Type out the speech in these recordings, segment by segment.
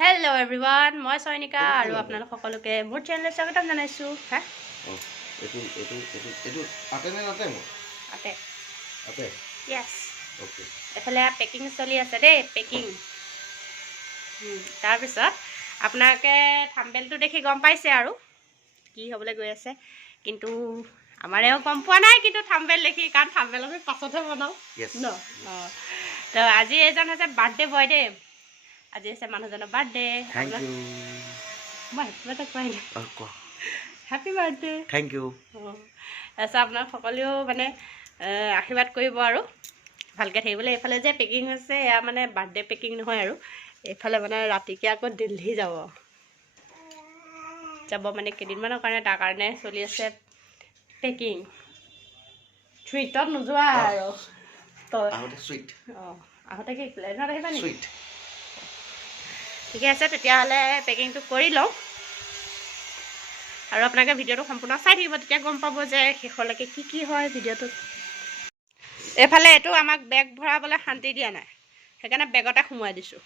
Hello everyone, মই সৈনিকা আৰু আপোনালোক সকলোকে মোৰ চেনেললৈ স্বাগতম জনাইছো। হা এটো আতে নে নাতে মো আতে আতে yes ওকে এফালে পেকিং চলি আছে দেই পেকিং তাৰ পিছত আপোনাকে থাম্বনেলটো দেখি গম পাইছে আৰু কি হ'বলৈ গৈ আছে কিন্তু আমাৰেও গম পোৱা নাই কিন্তু থাম্বনেল দেখি কাৰণ থাম্বনেল আমি পাছতহে বনাও ন তো আজি এজন আছে বাৰ্থডে বয় দেই আজি আছে মানুহজনৰ বাৰ্থডে থ্যাংক ইউ মই happy birthday happy birthday thank you তাৰপিছত আপোনাক সকলোৱেও মানে আশীৰ্বাদ কৰিব আৰু ভালকৈ থাকিবলৈ এইফালে যে পেকিং হৈছে এয়া মানে বাৰ্থডে পেকিং নহয় আৰু এইফালে মানে ৰাতিকৈ আকৌ দিল্লী যাব মানে কেইদিনমানৰ কাৰণে তাৰ কাৰণে চলি আছে পেকিং চুইটত নোযোৱা আৰু আহোঁতে কি প্লেনত আহিবা নেকি ঠিকে আছে তেতিয়াহ'লে পেকিংটো কৰি লওঁ আৰু আপোনালোকে ভিডিঅ'টো সম্পূৰ্ণ চাই থাকিব তেতিয়া গম পাব যে শেষলৈকে কি হয় ভিডিঅ'টোত এইফালে এইটো আমাক বেগ ভৰাবলৈ শান্তি দিয়া নাই সেইকাৰণে বেগতে সোমোৱাই দিছোঁ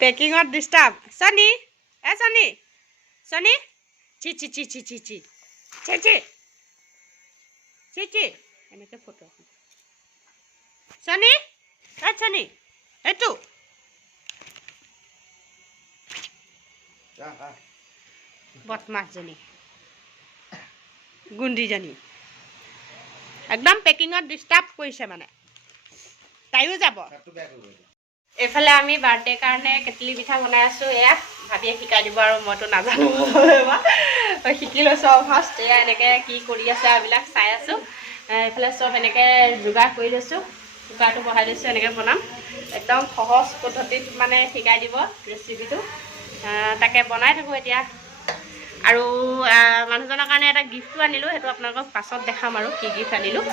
পেকিঙত ডিষ্টাৰ্ব চনি চনি চি চি চি চি চি চি চি চি চি চি এনেকৈ ফটো চনি চনি এইটো বদমাছজনী গুন্দিজনী একদম পেকিঙত ডিষ্টাৰ্ব কৰিছে মানে তাইও যাব এইফালে আমি বাৰ্থডে কাৰণে কেটলি পিঠা বনাই আছোঁ এয়া ভাবিয়ে শিকাই দিব আৰু মইতো নাজানো শিকি লৈছোঁ আৰু ফাৰ্ষ্ট এয়া এনেকৈ কি কৰি আছে এইবিলাক চাই আছোঁ এইফালে চব এনেকৈ যোগাৰ কৰি লৈছোঁ কুকাৰটো বহাই লৈছোঁ এনেকৈ বনাম একদম সহজ পদ্ধতিত মানে শিকাই দিব ৰেচিপিটো তাকে বনাই থাকোঁ এতিয়া আৰু মানুহজনৰ কাৰণে এটা গিফ্টো আনিলোঁ সেইটো আপোনালোকক পাছত দেখাম আৰু কি গিফ্ট আনিলোঁ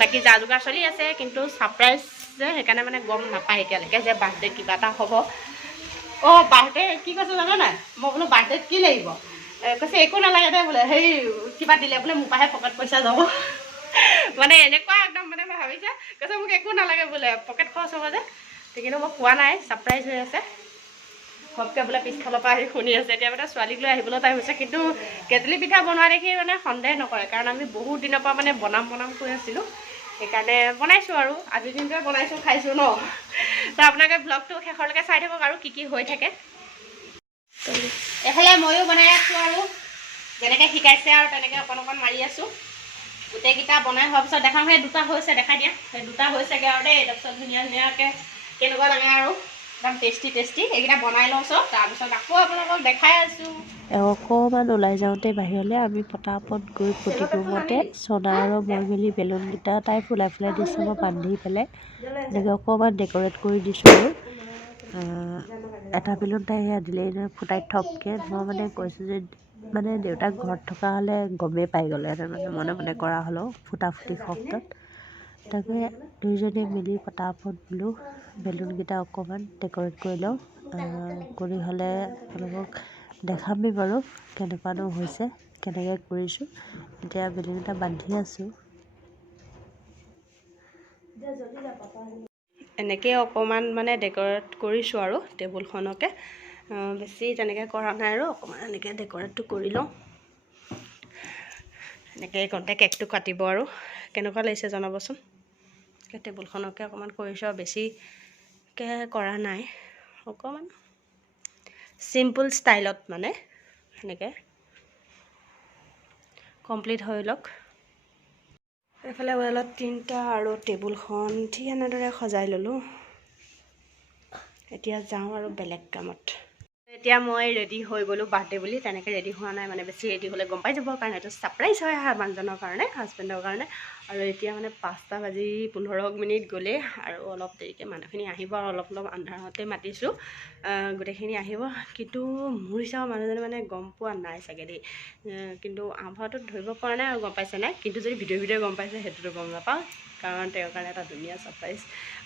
বাকী যা যোগাৰ চলি আছে কিন্তু ছাৰপ্ৰাইজ যে সেইকাৰণে মানে গম নাপায় এতিয়ালৈকে যে বাৰ্থডে কিবা এটা হ'ব অঁ বাৰ্থডে কি কৈছে জানো নাই মই বোলো বাৰ্থডেত কি লাগিব কৈছে একো নালাগে দে বোলে সেই কিবা দিলে বোলে মোৰ পৰাহে পকেট পইচা যাব মানে এনেকুৱা একদম মানে মই ভাবিছে কৈছে মোক একো নালাগে বোলে পকেট খৰচ হ'ব যে কিন্তু মই পোৱা নাই ছাৰপ্ৰাইজ হৈ আছে ঘপকৈ বোলে পিছফালৰ পৰা আহি শুনি আছে এতিয়া মানে ছোৱালীক লৈ আহিবলৈ টাইম হৈছে কিন্তু কেটলি পিঠা বনোৱা দেখি মানে সন্দেহ নকৰে কাৰণ আমি বহুত দিনৰ পৰা মানে বনাম কৈ আছিলোঁ সেইকাৰণে বনাইছোঁ আৰু আজিৰ দিনটোৱে বনাইছোঁ খাইছোঁ ন তো আপোনালোকে ব্লগটো শেষলৈকে চাই থাকক আৰু কি হৈ থাকে এইফালে ময়ো বনাই আছোঁ আৰু যেনেকৈ শিকাইছে আৰু তেনেকৈ অকণ মাৰি আছোঁ গোটেইকেইটা বনাই হোৱাৰ পিছত দেখাম সেই দুটা হৈছে দেখাই দিয়া সেই দুটা হৈছেগৈ আৰু দেই তাৰপিছত ধুনীয়াকৈ কেনেকুৱা লাগে আৰু একদম টেষ্টি এইকেইটা বনাই লওঁ চব তাৰপিছত আকৌ আপোনালোকক দেখাই আছোঁ অকণমান ওলাই যাওঁতে বাহিৰলৈ আমি পটাপট গৈ প্ৰতিক্ৰমতে চনা আৰু মই মেলি বেলুনকেইটা তাই ফুলাই দিছোঁ মই বান্ধি পেলাই এনেকৈ অকণমান ডেক'ৰেট কৰি দিছোঁ আৰু এটা বেলুন তাই সেয়া দিলেই ফুটাই থপকৈ মই মানে কৈছোঁ যে মানে দেউতাক ঘৰত থকা হ'লে গমেই পাই গ'লেহেঁতেন মানে মনে কৰা হ'লেও ফুটাফুটি শব্দত তাকে দুইজনীয়ে মিলি পটাপট বোলো বেলুনকেইটা অকণমান ডেক'ৰেট কৰি লওঁ কৰি হ'লে আপোনালোকক দেখামেই বাৰু কেনেকুৱানো হৈছে কেনেকৈ কৰিছোঁ এতিয়া বেলুনকেইটা বান্ধি আছোঁ এনেকৈ অকণমান মানে ডেক'ৰেট কৰিছোঁ আৰু টেবুলখনকে বেছি তেনেকৈ কৰা নাই আৰু অকণমান এনেকৈ ডেক'ৰেটটো কৰি লওঁ এনেকৈ কওঁতে কেকটো কাটিব আৰু কেনেকুৱা লাগিছে জনাবচোন টেবুলখনকে অকণমান কৰিছোঁ আৰু বেছিকৈ কৰা নাই অকণমান চিম্পুল ষ্টাইলত মানে সেনেকৈ কমপ্লিট হৈ লওক এইফালে ৱালত তিনিটা আৰু টেবুলখন ঠিক এনেদৰে সজাই ল'লোঁ এতিয়া যাওঁ আৰু বেলেগ কামত এতিয়া মই ৰেডি হৈ গ'লোঁ বাৰ্থডে বুলি তেনেকৈ ৰেডি হোৱা নাই মানে বেছি ৰেডি হ'লে গম পাই যাব কাৰণ এইটো ছাৰপ্ৰাইজ হয় মানুহজনৰ কাৰণে হাজবেণ্ডৰ কাৰণে আৰু এতিয়া মানে 5:15 গ'লেই আৰু অলপ দেৰিকৈ মানুহখিনি আহিব আৰু অলপ আন্ধাৰতে মাতিছোঁ গোটেইখিনি আহিব কিন্তু মোৰ হিচাপত মানুহজনে মানে গম পোৱা নাই চাগে দেই কিন্তু আভাটো ধৰিব পৰা নাই আৰু গম পাইছে নাই কিন্তু যদি ভিডিঅ' গম পাইছে সেইটোতো গম নাপাওঁ কাৰণ তেওঁৰ কাৰণে এটা ধুনীয়া ছাৰপ্ৰাইজ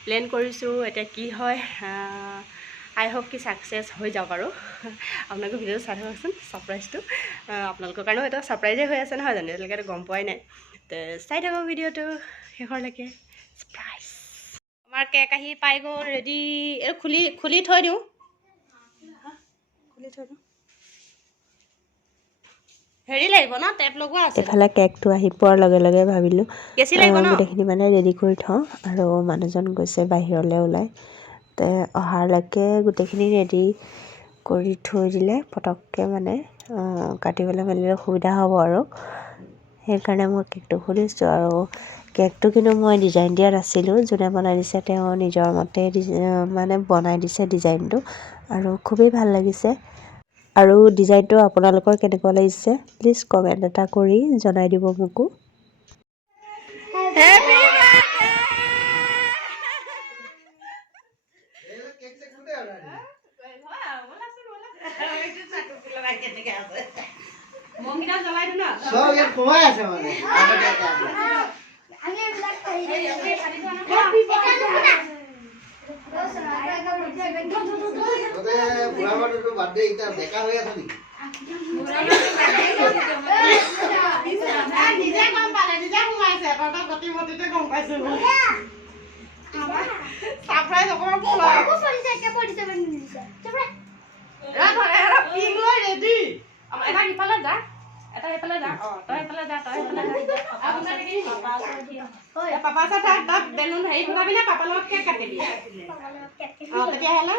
প্লেন কৰিছোঁ এতিয়া কি হয় আই হোপ কি ছাকচেছ হৈ যাওক আৰু আপোনালোকে ভিডিঅ'টো চাই থাককচোন ছাৰপ্ৰাইজটো আপোনালোকৰ কাৰণেও এটা ছাৰপ্ৰাইজে হৈ আছে নহয় জানো এতিয়ালৈকেতো গম পোৱাই নাই তো চাই থাকক ভিডিঅ'টো শেষৰলৈকে ছাৰপ্ৰাইজ আমাৰ কেক আহি পাই গ'ল ৰেডি এই খুলি থৈ দিওঁ হেৰি লাগিব ন টেপ লগোৱা আছে এফালে কেকটো আহি পোৱাৰ লগে লগে ভাবিলোঁ কেঁচি লাগিব ন গোটেইখিনি মানে ৰেডি কৰি থওঁ আৰু মানুহজন গৈছে বাহিৰলৈ ওলাই তে অহালৈকে গোটেইখিনি ৰেডি কৰি থৈ দিলে পটককৈ মানে কাটিবলৈ মেলিলে সুবিধা হ'ব আৰু সেইকাৰণে মই কেকটো খুলিছোঁ আৰু কেকটো কিন্তু মই ডিজাইন দিয়া নাছিলোঁ যোনে বনাই দিছে তেওঁ নিজৰ মতে মানে বনাই দিছে ডিজাইনটো আৰু খুবেই ভাল লাগিছে আৰু ডিজাইনটো আপোনালোকৰ কেনেকুৱা লাগিছে প্লিজ কমেণ্ট এটা কৰি জনাই দিব মোকো পাপা তাত বেলুন হেৰি ফুটাবি নে পাপা লগত কেক কাটিবি তেতিয়াহ'লে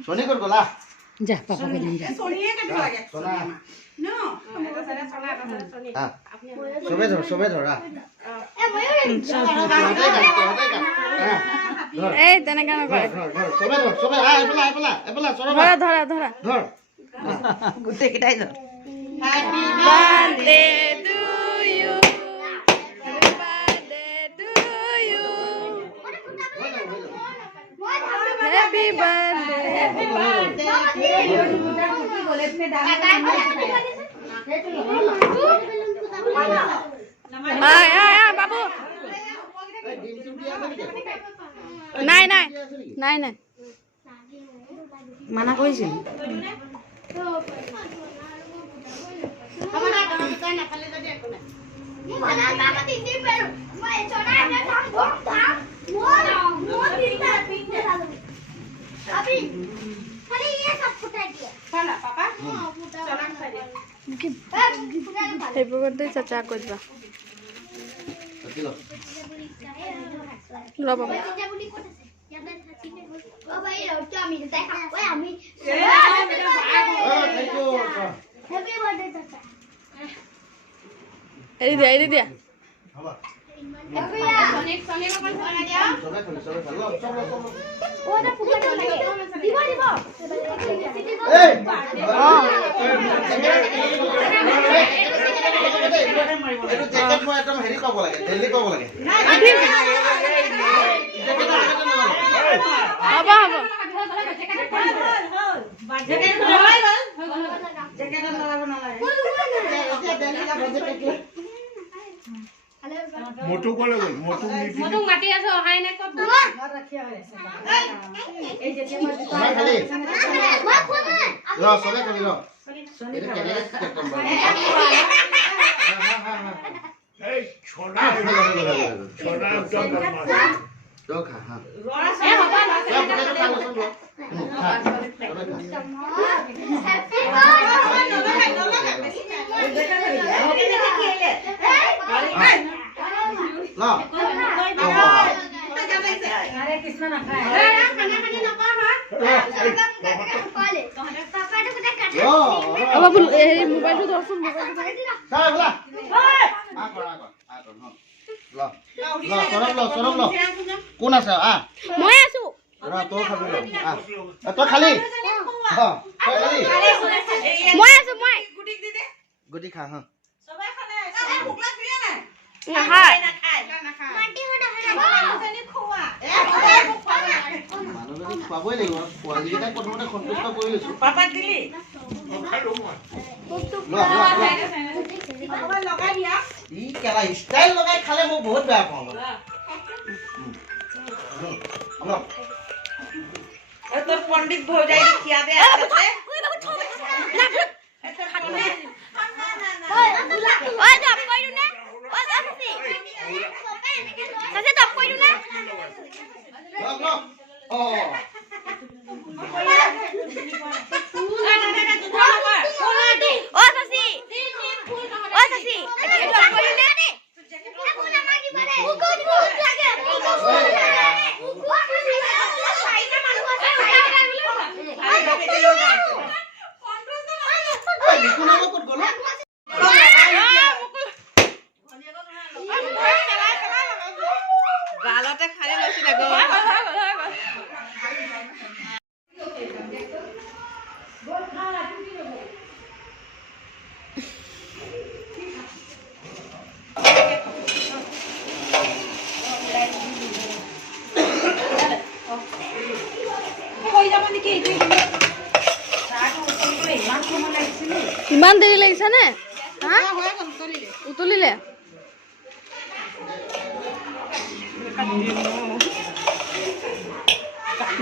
Sony kor gola. যা পাপাকে দিম যা সোনিয়ে কাটিব লাগে Sona. No, এটা সাইডে সোনা এটা সাইডে Soni Ah. Sobe dhor ah. এই তেনেকা নকৰে Sobe epala sora. ধৰা Dhor. গোটেই কিটাই ধৰ Happy birthday to you happy birthday to you happy birthday বাবু নাই মানা কৰিছিল সেইবোৰতে চাচা কৰিবা ল'ব এৰি দিয়া Motu kole gol, motu মাতি আছো অহাই নাই কত এই যে খালি ৰ সবে খালি ৰ এই ছোনা ৰ খা হা এ হবা না হৰে কৃষ্ণ না খায় বাবু এই মোবাইলটো ধৰচোন মোবাইলটো সৰব ল কোন আছে মই আছো তই খাবি তই খালি মই আছো মই গুটি খা হা নাখায় মানুহজনী খুৱাবই লাগিব পোৱালীকেইটাক প্ৰথমতে সন্তুষ্ট কৰি লৈছো পাপাক দিলি ই কেলা ষ্টাইল লগাই খালে মই বহুত বেয়া পাওঁ তোর পণ্ডিত ভৌজাই খিয়া দে আছে ওই দপ কইরু না ওই আসছি সাথে দপ কইরু না ও সাসি ও সাসি দপ কইরু না গালতে খালি লৈছিল গো ইমান দেৰি লাগিছে নে উতলিলে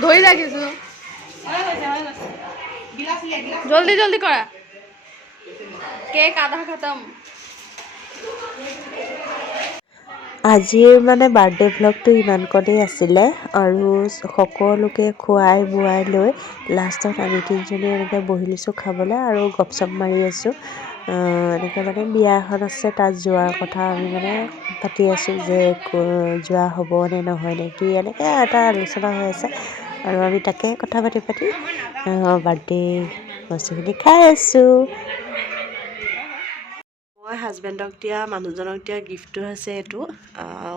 ধৰি ৰাখিছো জলদি জলদি কৰা কেক আধা খতম আজিৰ মানে বাৰ্থডে ভ্লগটো ইমানকণেই আছিলে আৰু সকলোকে খুৱাই বোৱাই লৈ লাষ্টত আমি তিনিজনী এনেকৈ বহি লৈছোঁ খাবলৈ আৰু গপচপ মাৰি আছোঁ এনেকৈ মানে বিয়া এখন আছে তাত যোৱাৰ কথা আমি মানে পাতি আছোঁ যে যোৱা হ'ব নে নহয় নে কি এনেকৈ এটা আলোচনা হৈ আছে আৰু আমি তাকে কথা পাতি বাৰ্থডে বস্তুখিনি খাই আছোঁ মই হাজবেণ্ডক দিয়া মানুহজনক দিয়া গিফ্টটো হৈছে এইটো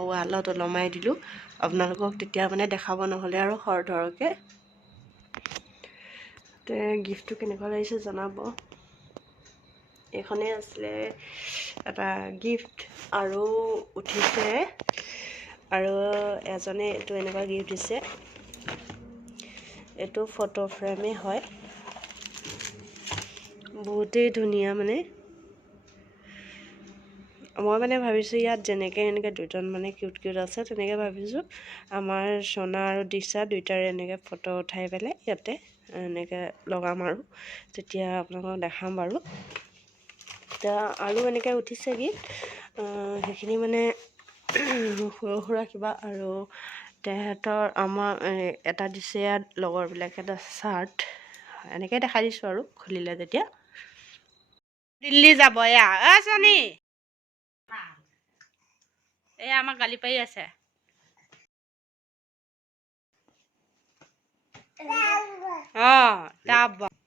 ৱালত ওলমাই দিলোঁ আপোনালোকক তেতিয়া মানে দেখাব নহ'লে আৰু খৰধৰকৈ তে গিফ্টটো কেনেকুৱা লাগিছে জনাব এইখনেই আছিলে এটা গিফ্ট আৰু উঠিছে আৰু এজনে এইটো এনেকুৱা গিফ্ট দিছে এইটো ফটো ফ্ৰেমেই হয় বহুতেই ধুনীয়া মানে মই মানে ভাবিছোঁ ইয়াত যেনেকৈ এনেকৈ দুজন মানে কিউট আছে তেনেকৈ ভাবিছোঁ আমাৰ সোণা আৰু দিশা দুইটাৰে এনেকৈ ফটো উঠাই পেলাই ইয়াতে এনেকৈ লগাম আৰু তেতিয়া আপোনালোকক দেখাম বাৰু এতিয়া আৰু এনেকৈ উঠিছে গিফ্ট সেইখিনি মানে সৰু সুৰা কিবা আৰু তেহেঁতৰ আমাৰ এটা দিছে ইয়াত লগৰবিলাকে এটা চাৰ্ট এনেকৈ দেখাই দিছোঁ আৰু খুলিলে যেতিয়া দিল্লী যাব এয়া চনী এয়া আমাক গালি পাৰি আছে যাব